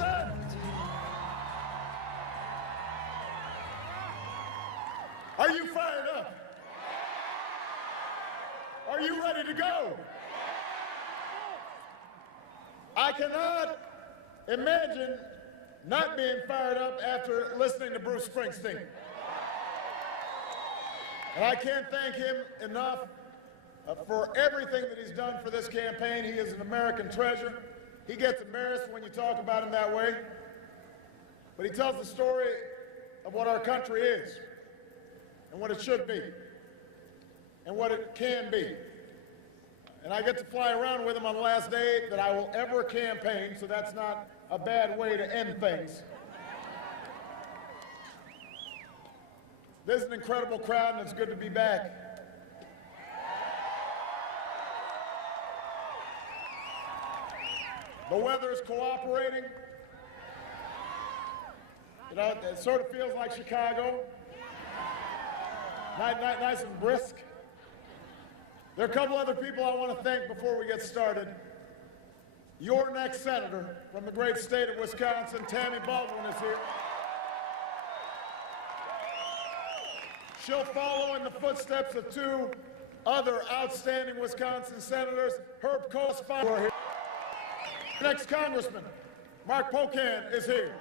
Wisconsin? Are you fired up? Are you ready to go? I cannot imagine not being fired up after listening to Bruce Springsteen. And I can't thank him enough for everything that he's done for this campaign. He is an American treasure. He gets embarrassed when you talk about him that way. But he tells the story of what our country is and what it should be and what it can be. And I get to fly around with him on the last day that I will ever campaign, so that's not a bad way to end things. This is an incredible crowd, and it's good to be back. The weather is cooperating. You know, it sort of feels like Chicago. Nice and brisk. There are a couple other people I want to thank before we get started. Your next senator from the great state of Wisconsin, Tammy Baldwin, is here. She'll follow in the footsteps of two other outstanding Wisconsin senators, Herb Koss. Next Congressman, Mark Pocan, is here.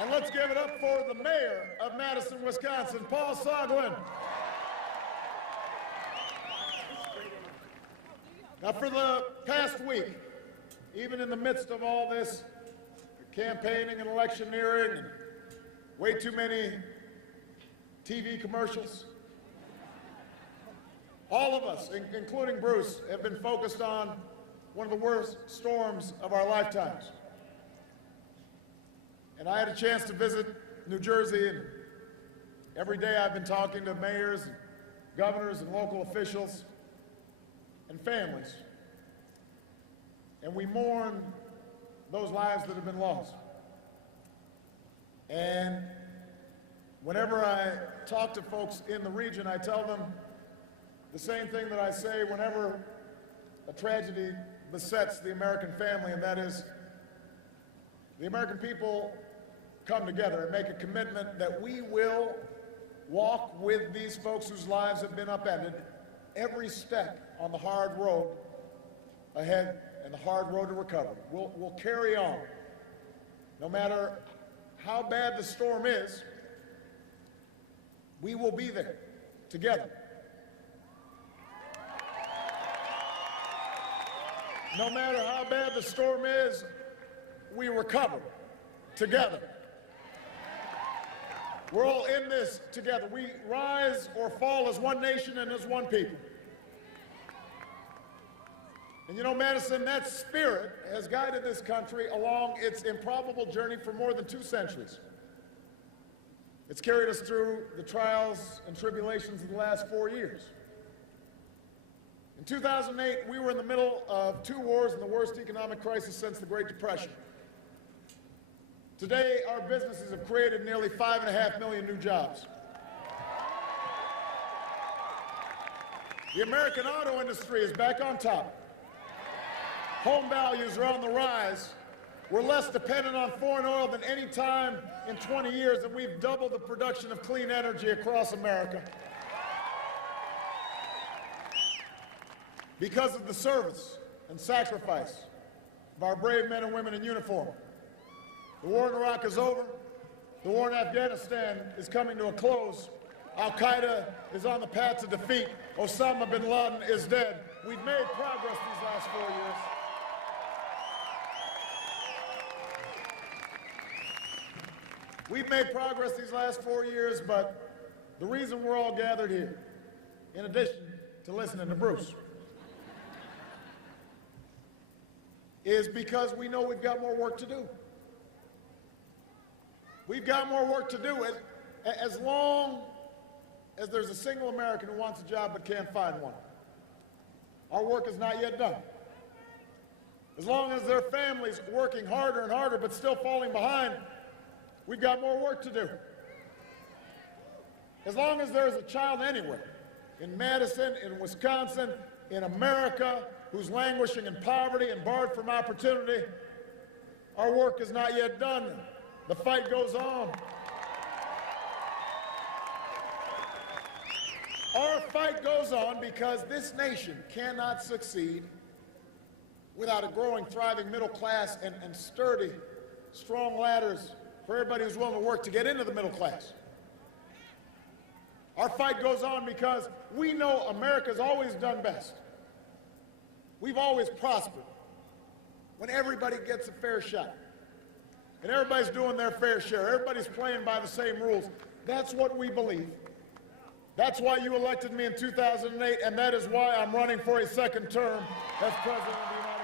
And let's give it up for the mayor of Madison, Wisconsin, Paul Soglin. Now, for the past week, even in the midst of all this campaigning and electioneering and way too many TV commercials, all of us, including Bruce, have been focused on one of the worst storms of our lifetimes. And I had a chance to visit New Jersey, and every day I've been talking to mayors, and governors, and local officials, and families. And we mourn those lives that have been lost. And whenever I talk to folks in the region, I tell them the same thing that I say whenever a tragedy besets the American family, and that is the American people come together and make a commitment that we will walk with these folks whose lives have been upended every step on the hard road ahead and the hard road to recovery. We'll carry on. No matter how bad the storm is, we will be there together. No matter how bad the storm is, we recover together. We're all in this together. We rise or fall as one nation and as one people. And you know, Madison, that spirit has guided this country along its improbable journey for more than 2 centuries. It's carried us through the trials and tribulations of the last 4 years. In 2008, we were in the middle of 2 wars and the worst economic crisis since the Great Depression. Today, our businesses have created nearly 5.5 million new jobs. The American auto industry is back on top. Home values are on the rise. We're less dependent on foreign oil than any time in 20 years, and we've doubled the production of clean energy across America. Because of the service and sacrifice of our brave men and women in uniform. The war in Iraq is over. The war in Afghanistan is coming to a close. Al-Qaeda is on the path to defeat. Osama bin Laden is dead. We've made progress these last 4 years. We've made progress these last 4 years, but the reason we're all gathered here, in addition to listening to Bruce, is because we know we've got more work to do. We've got more work to do. As long as there's a single American who wants a job but can't find one, our work is not yet done. As long as there are families working harder and harder but still falling behind, we've got more work to do. As long as there's a child anywhere, in Madison, in Wisconsin, in America, who's languishing in poverty and barred from opportunity, Our work is not yet done. The fight goes on. Our fight goes on because this nation cannot succeed without a growing, thriving middle class and sturdy, strong ladders for everybody who's willing to work to get into the middle class. Our fight goes on because we know America's always done best. We've always prospered when everybody gets a fair shot. And everybody's doing their fair share. Everybody's playing by the same rules. That's what we believe. That's why you elected me in 2008, and that is why I'm running for a second term as President of the United States.